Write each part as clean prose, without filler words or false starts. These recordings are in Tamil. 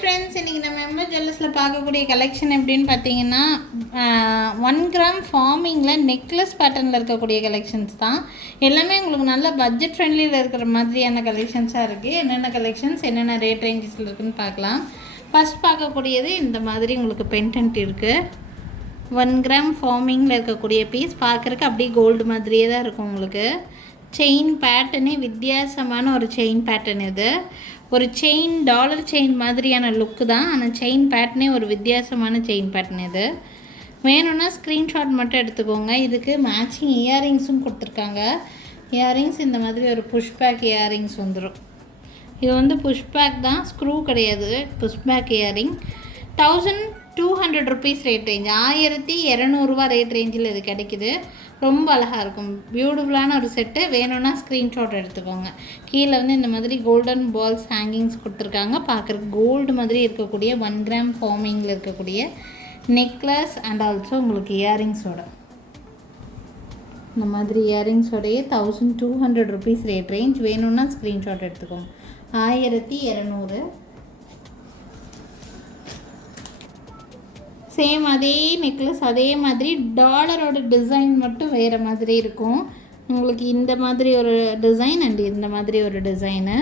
ஃப்ரெண்ட்ஸ், இன்றைக்கி நம்ம எம்எஸ் ஜுவல்லர்ஸில் பார்க்கக்கூடிய கலெக்ஷன் எப்படின்னு பார்த்தீங்கன்னா 1 கிராம் ஃபார்மிங்கில் நெக்லஸ் பேட்டர்னில் இருக்கக்கூடிய கலெக்ஷன்ஸ் தான். எல்லாமே உங்களுக்கு நல்ல பட்ஜெட் ஃப்ரெண்ட்லியில் இருக்கிற மாதிரியான கலெக்ஷன்ஸாக இருக்குது. என்னென்ன கலெக்ஷன்ஸ் என்னென்ன ரேட் ரேஞ்சஸில் இருக்குதுன்னு பார்க்கலாம். ஃபஸ்ட் பார்க்கக்கூடியது இந்த மாதிரி உங்களுக்கு பென்டென்ட் இருக்குது. 1 கிராம் ஃபார்மிங்கில் இருக்கக்கூடிய பீஸ் பார்க்குறக்கு அப்படியே கோல்டு மாதிரியே தான் இருக்கும். உங்களுக்கு செயின் பேட்டர்னே வித்தியாசமான ஒரு செயின் பேட்டர்ன். இது ஒரு செயின் டாலர் செயின் மாதிரியான லுக்கு தான், ஆனால் செயின் பேட்டர்னே ஒரு வித்தியாசமான செயின் பேட்டர்ன். இது வேணும்னா ஸ்க்ரீன்ஷாட் மட்டும் எடுத்துக்கோங்க. இதுக்கு மேட்சிங் இயரிங்ஸும் கொடுத்துருக்காங்க. இயரிங்ஸ் இந்த மாதிரி ஒரு புஷ்பேக் இயரிங்ஸ் வந்துடும். இது வந்து புஷ்பேக் தான், ஸ்க்ரூ கிடையாது. Pushback earring 1200 rupees rate range, 1200 rate ரேஞ்சில் இது கிடைக்குது. ரொம்ப அழகாக இருக்கும், பியூட்டிஃபுல்லான ஒரு செட்டு. வேணும்னா ஸ்க்ரீன்ஷாட் எடுத்துக்கோங்க. கீழே வந்து இந்த மாதிரி கோல்டன் பால்ஸ் ஹேங்கிங்ஸ் கொடுத்துருக்காங்க. பார்க்குறக்கு கோல்டு மாதிரி இருக்கக்கூடிய 1 கிராம் ஃபார்மிங்கில் இருக்கக்கூடிய நெக்லஸ் அண்ட் ஆல்சோ உங்களுக்கு இயரிங்ஸோட இந்த மாதிரி இயரிங்ஸோடையே 1200 ருபீஸ் ரேட் ரேஞ்ச். வேணும்னா ஸ்க்ரீன்ஷாட் எடுத்துக்கோங்க. 1200. சேம் அதே நெக்லஸ், அதே மாதிரி டாலரோட டிசைன் மட்டும் வேறு மாதிரி இருக்கும். உங்களுக்கு இந்த மாதிரி ஒரு டிசைன் அண்ட் இந்த மாதிரி ஒரு டிசைனு.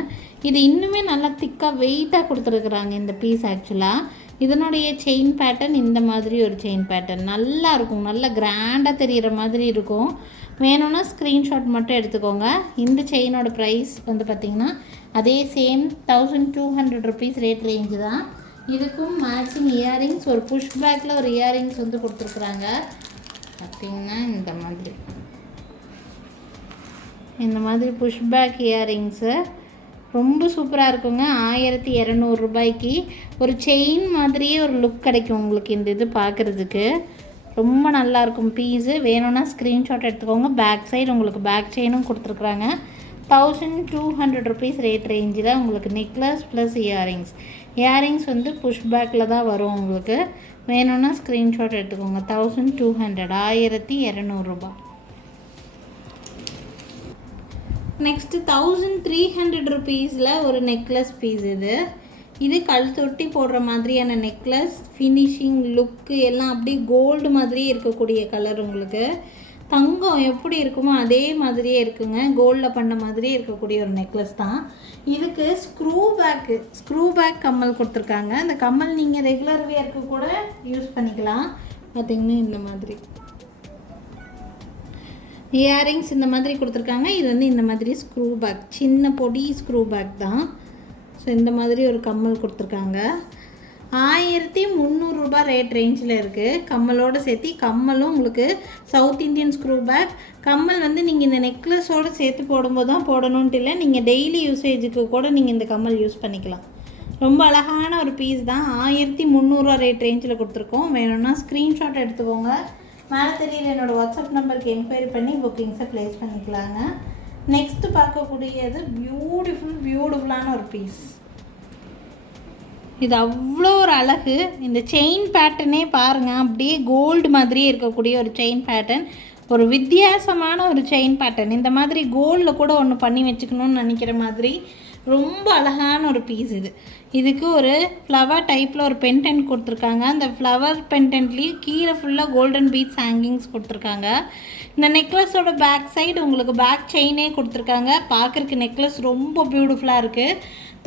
இது இன்னுமே நல்லா திக்காக வெயிட்டாக கொடுத்துருக்குறாங்க இந்த பீஸ். ஆக்சுவலாக இதனுடைய செயின் பேட்டர்ன் இந்த மாதிரி ஒரு செயின் பேட்டர்ன் நல்லா இருக்கும், நல்லா கிராண்டாக தெரிகிற மாதிரி இருக்கும். வேணும்னா ஸ்க்ரீன்ஷாட் மட்டும் எடுத்துக்கோங்க. இந்த செயினோட ப்ரைஸ் வந்து பார்த்திங்கன்னா அதே சேம் 1200 ருபீஸ் ரேட் ரேஞ்சு தான். இதுக்கும் மேட்சிங் இயரிங்ஸ், ஒரு புஷ் பேக்கில் ஒரு இயரிங்ஸ் வந்து கொடுத்துருக்குறாங்க. பார்த்திங்கன்னா இந்த மாதிரி புஷ் பேக் இயரிங்ஸு ரொம்ப சூப்பராக இருக்குங்க. 1200 ரூபாய்க்கு ஒரு செயின் மாதிரியே ஒரு லுக் கிடைக்கும் உங்களுக்கு. இந்த இது பார்க்குறதுக்கு ரொம்ப நல்லாயிருக்கும் பீஸு. வேணும்னா ஸ்க்ரீன்ஷாட் எடுத்துக்கோங்க. பேக் சைடு உங்களுக்கு பேக் செயினும் கொடுத்துருக்குறாங்க. 1200 ருபீஸ் ரேட் ரேஞ்சில் உங்களுக்கு நெக்லஸ் ப்ளஸ் இயரிங்ஸ். இயரிங்ஸ் வந்து புஷ் பேக்கில் தான் வரும் உங்களுக்கு. வேணும்னா ஸ்க்ரீன்ஷாட் எடுத்துக்கோங்க. 1200 ரூபா. நெக்ஸ்ட்டு 1300 ருபீஸில் ஒரு நெக்லஸ் பீஸ். இது கல் தொட்டி போடுற மாதிரியான நெக்லஸ். ஃபினிஷிங் லுக்கு எல்லாம் அப்படியே கோல்டு மாதிரியே இருக்கக்கூடிய கலர். உங்களுக்கு தங்கம் எப்படி இருக்குமோ அதே மாதிரியே இருக்குங்க. கோல்டில் பண்ண மாதிரியே இருக்கக்கூடிய ஒரு நெக்லஸ் தான். இதுக்கு ஸ்க்ரூ பேக் கம்மல் கொடுத்துருக்காங்க. அந்த கம்மல் நீங்கள் ரெகுலர் வியருக்கு கூட யூஸ் பண்ணிக்கலாம். பார்த்திங்கன்னா இந்த மாதிரி இயரிங்ஸ் இந்த மாதிரி கொடுத்துருக்காங்க. இது வந்து இந்த மாதிரி ஸ்க்ரூ பேக், சின்ன பொடி ஸ்க்ரூ பேக் தான். ஸோ இந்த மாதிரி ஒரு கம்மல் கொடுத்துருக்காங்க. 1300 ரூபா ரேட் ரேஞ்சில் இருக்குது. கம்மலோடு சேர்த்து கம்மலும் உங்களுக்கு சவுத் இந்தியன் ஸ்க்ரூ பேக். கம்மல் வந்து நீங்கள் இந்த நெக்லஸோடு சேர்த்து போடும்போது தான் போடணுன்ட்டு இல்லை, நீங்கள் டெய்லி யூசேஜுக்கு கூட நீங்கள் இந்த கம்மல் யூஸ் பண்ணிக்கலாம். ரொம்ப அழகான ஒரு பீஸ் தான். 1300 ரேட் ரேஞ்சில் கொடுத்துருக்கோம். வேணும்னா ஸ்க்ரீன்ஷாட் எடுத்துக்கோங்க. மேலே தெரியல என்னோடய வாட்ஸ்அப் நம்பருக்கு என்கொயரி பண்ணி புக்கிங்ஸை ப்ளேஸ் பண்ணிக்கலாங்க. நெக்ஸ்ட்டு பார்க்கக்கூடியது பியூட்டிஃபுல்லான ஒரு பீஸ். இது அவ்வளோ ஒரு அழகு. இந்த செயின் பேட்டர்னே பாருங்கள், அப்படியே கோல்டு மாதிரியே இருக்கக்கூடிய ஒரு செயின் பேட்டர்ன். ஒரு வித்தியாசமான ஒரு செயின் பேட்டர்ன். இந்த மாதிரி கோல்டில் கூட ஒன்று பண்ணி வச்சுக்கணுன்னு நினைக்கிற மாதிரி ரொம்ப அழகான ஒரு பீஸ். இதுக்கு ஒரு ஃப்ளவர் டைப்பில் ஒரு பென்டென்ட் கொடுத்துருக்காங்க. அந்த ஃப்ளவர் பென்டென்ட்லேயும் கீழே ஃபுல்லாக கோல்டன் பீட்ஸ் ஹேங்கிங்ஸ் கொடுத்துருக்காங்க. இந்த நெக்லஸோட பேக் சைடு உங்களுக்கு பேக் செயினே கொடுத்துருக்காங்க. பார்க்குறக்கு நெக்லஸ் ரொம்ப பியூட்டிஃபுல்லாக இருக்குது.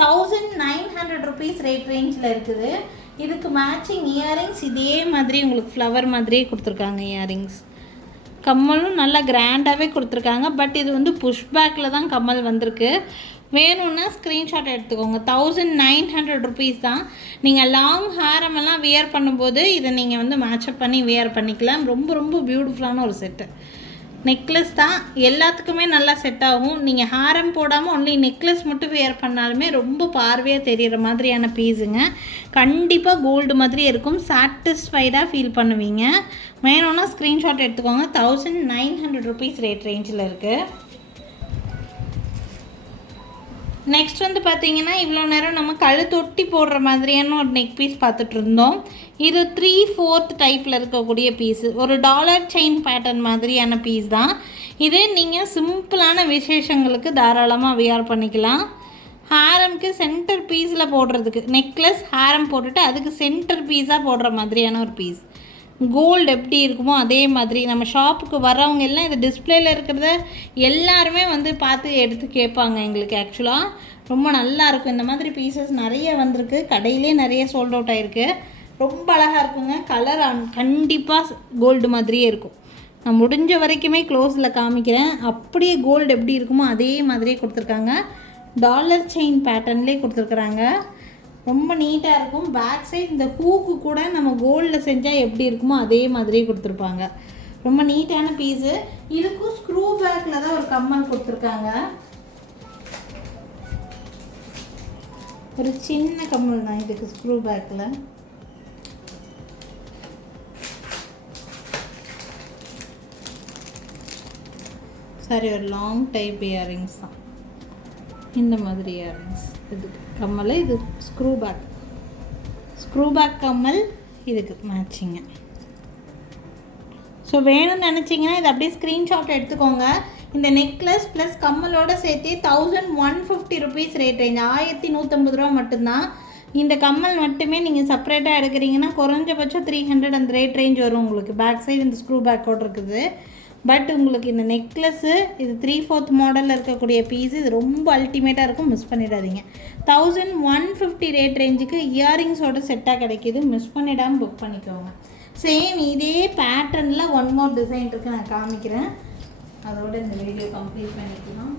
1900 ருபீஸ் ரேட் ரேஞ்சில் இருக்குது. இதுக்கு மேட்சிங் இயரிங்ஸ் இதே மாதிரி உங்களுக்கு ஃப்ளவர் மாதிரியே கொடுத்துருக்காங்க. இயரிங்ஸ் கம்மலும் நல்லா கிராண்டாகவே கொடுத்துருக்காங்க. பட் இது வந்து புஷ் பேக்கில் தான் கம்மல் வந்திருக்கு. வேணும்னா ஸ்க்ரீன்ஷாட் எடுத்துக்கோங்க. 1900 ருபீஸ் தான். நீங்கள் லாங் ஹாரமெல்லாம் வியர் பண்ணும்போது இதை நீங்கள் வந்து மேட்சப் பண்ணி வியர் பண்ணிக்கலாம். ரொம்ப பியூட்டிஃபுல்லான ஒரு செட்டு. நெக்லஸ் தான், எல்லாத்துக்குமே நல்லா செட் ஆகும். நீங்கள் ஹாரம் போடாமல் ஒன்லி நெக்லஸ் மட்டும் வியர் பண்ணாலுமே ரொம்ப பார்வையாக தெரிகிற மாதிரியான பீஸுங்க. கண்டிப்பாக கோல்டு மாதிரி இருக்கும். சாட்டிஸ்ஃபைடாக ஃபீல் பண்ணுவீங்க. வேணும்னா ஸ்க்ரீன்ஷாட் எடுத்துக்கோங்க. 1900 ருபீஸ் ரேட் ரேஞ்சில் இருக்குது. நெக்ஸ்ட் வந்து பார்த்திங்கன்னா இவ்வளோ நேரம் நம்ம கழுத்தொட்டி போடுற மாதிரியான ஒரு நெக் பீஸ் பார்த்துட்ருந்தோம். இது 3/4 டைப்பில் இருக்கக்கூடிய பீஸு. ஒரு டாலர் செயின் பேட்டர்ன் மாதிரியான பீஸ் தான் இது. நீங்கள் சிம்பிளான விசேஷங்களுக்கு தாராளமாக வியர் பண்ணிக்கலாம். ஹாரம்க்கு சென்டர் பீஸில் போடுறதுக்கு நெக்லஸ் ஹாரம் போட்டுட்டு அதுக்கு சென்டர் பீஸாக போடுற மாதிரியான ஒரு பீஸ். கோல்டு எப்படி இருக்குமோ அதே மாதிரி நம்ம ஷாப்புக்கு வரவங்க எல்லாம் இது டிஸ்பிளேயில் இருக்கிறத எல்லாருமே வந்து பார்த்து எடுத்து கேட்பாங்க. எங்களுக்கு ஆக்சுவலாக ரொம்ப நல்லாயிருக்கும். இந்த மாதிரி பீசஸ் நிறைய வந்திருக்கு, கடையிலே நிறைய சோல்ட் அவுட் ஆகிருக்கு. ரொம்ப அழகாக இருக்குங்க. கலர் கண்டிப்பாக கோல்டு மாதிரியே இருக்கும். நான் முடிஞ்ச வரைக்குமே க்ளோஸில் காமிக்கிறேன். அப்படியே கோல்டு எப்படி இருக்குமோ அதே மாதிரியே கொடுத்துருக்காங்க. டாலர் செயின் பேட்டர்ன்லேயே கொடுத்துருக்குறாங்க. ரொம்ப நீட்டாக இருக்கும். பேக் சைட் இந்த ஹூக்கு கூட நம்ம கோல்டில் செஞ்சால் எப்படி இருக்குமோ அதே மாதிரியே கொடுத்துருப்பாங்க. ரொம்ப நீட்டான பீஸு. இதுக்கும் ஸ்க்ரூ பேக்கில் தான் ஒரு கம்மல் கொடுத்துருக்காங்க. ஒரு சின்ன கம்மல் தான் இதுக்கு ஸ்க்ரூ பேக்கில். சரி, ஒரு லாங் டைப் இயரிங்ஸ் தான். இந்த மாதிரி இயரிங்ஸ் இதுக்கு கம்மல். இது ஸ்க்ரூ பேக் கம்மல் இதுக்கு மேட்சிங்க. ஸோ வேணும்னு நினச்சிங்கன்னா இது அப்படியே ஸ்க்ரீன்ஷாட் எடுத்துக்கோங்க. இந்த நெக்லஸ் ப்ளஸ் கம்மலோடு சேர்த்து 1150 ருபீஸ் ரேட் ரேஞ்ச். 1150 ரூபா மட்டும்தான். இந்த கம்மல் மட்டுமே நீங்கள் செப்பரேட்டாக எடுக்கிறீங்கன்னா குறைஞ்சபட்சம் 300 அந்த ரேட் ரேஞ்ச் வரும் உங்களுக்கு. பேக் சைடு இந்த ஸ்க்ரூ பேக்கோடு இருக்குது. பட் உங்களுக்கு இந்த நெக்லஸ்ஸு இது 3/4 மாடலில் இருக்கக்கூடிய பீஸு இது ரொம்ப அல்டிமேட்டாக இருக்கும். மிஸ் பண்ணிடாதீங்க. 1150 ரேட் ரேஞ்சுக்கு இயரிங்ஸோட செட்டாக கிடைக்கிது. மிஸ் பண்ணிடாமல் புக் பண்ணிக்கோங்க. சேம் இதே பேட்டர்னில் ஒன் மோர் டிசைன் இருக்குது, நான் காமிக்கிறேன். அதோட இந்த வீடியோ கம்ப்ளீட் பண்ணிக்கலாம்.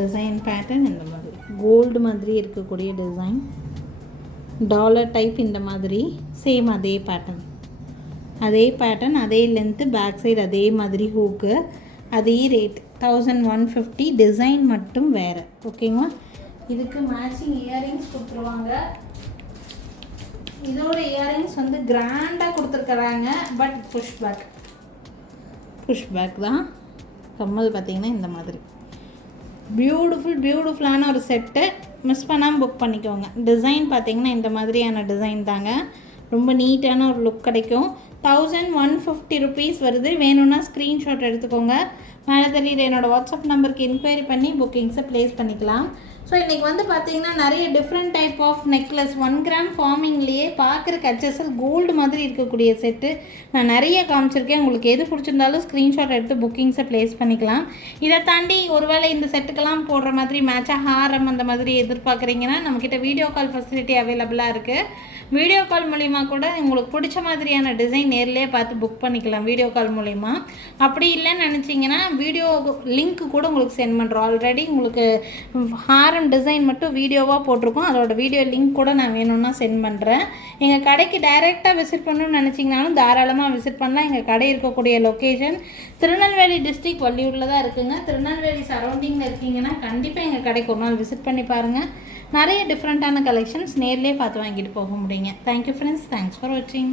டிசைன் பேட்டர்ன் இந்த மாதிரி கோல்டு மாதிரி இருக்கக்கூடிய டிசைன், டாலர் டைப் இந்த மாதிரி சேம் அதே பேட்டர்ன் அதே லென்த்து, பேக் சைடு அதே மாதிரி ஹூக்கு, அதே ரேட் 1150. டிசைன் மட்டும் வேறு. ஓகேங்களா? இதுக்கு மேட்சிங் இயரிங்ஸ் கொடுத்துருவாங்க. இதோட இயரிங்ஸ் வந்து கிராண்டாக கொடுத்துருக்குறாங்க. பட் புஷ் பேக் தான். கம்மல் பார்த்திங்கன்னா இந்த மாதிரி பியூட்டிஃபுல்லான ஒரு செட்டு. மிஸ் பண்ணாமல் புக் பண்ணிக்கோங்க. டிசைன் பார்த்திங்கன்னா இந்த மாதிரியான டிசைன் தாங்க. ரொம்ப நீட்டான ஒரு லுக் கிடைக்கும். 1150 ருபீஸ் வருது. வேணும்னா ஸ்க்ரீன்ஷாட் எடுத்துக்கோங்க. மேலே தெரியுது என்னோடய வாட்ஸ்அப் நம்பருக்கு என்கொயரி பண்ணி புக்கிங்ஸை ப்ளேஸ் பண்ணிக்கலாம். ஸோ இன்றைக்கி வந்து பார்த்திங்கன்னா நிறைய different type of necklace 1 gram ஃபார்மிங்லேயே பார்க்குறக்கு HSL கோல்டு மாதிரி இருக்கக்கூடிய செட்டு நான் நிறைய காமிச்சிருக்கேன். உங்களுக்கு எது பிடிச்சிருந்தாலும் ஸ்க்ரீன்ஷாட் எடுத்து புக்கிங்ஸை ப்ளேஸ் பண்ணிக்கலாம். இதை தாண்டி ஒருவேளை இந்த செட்டுக்கெல்லாம் போடுற மாதிரி மேட்சாக ஹாரம் அந்த மாதிரி எதிர்பார்க்குறீங்கன்னா நம்மக்கிட்ட வீடியோ கால் ஃபெசிலிட்டி அவைலபிளாக இருக்குது. வீடியோ கால் மூலிமா கூட உங்களுக்கு பிடிச்ச மாதிரியான டிசைன் நேர்லேயே பார்த்து புக் பண்ணிக்கலாம் வீடியோ கால் மூலிமா. அப்படி இல்லைன்னு நினச்சிங்கன்னா வீடியோ லிங்க் கூட உங்களுக்கு சென்ட் பண்ணுறோம். ஆல்ரெடி உங்களுக்கு ஹாரம் டிசைன் மட்டும் வீடியோவாக போட்டிருக்கோம். அதோட வீடியோ லிங்க் கூட நான் வேணும்னா சென்ட் பண்ணுறேன். எங்கள் கடைக்கு டைரெக்டாக விசிட் பண்ணணும்னு நினச்சிங்கனாலும் தாராளமாக விசிட் பண்ணலாம். எங்கள் கடை இருக்கக்கூடிய லொக்கேஷன் திருநெல்வேலி டிஸ்ட்ரிக்ட் வள்ளியூரில் தான் இருக்குங்க. திருநெல்வேலி சரௌண்டிங்கில் இருக்கீங்கன்னா கண்டிப்பாக எங்கள் கடைக்கு ஒரு நாள் விசிட் பண்ணி பாருங்கள். நிறைய டிஃப்ரெண்ட்டான கலெக்ஷன்ஸ் நேர்லேயே பார்த்து வாங்கிட்டு போக முடியுங்க. Thank you friends. தேங்க்ஸ் ஃபார் வாட்சிங்.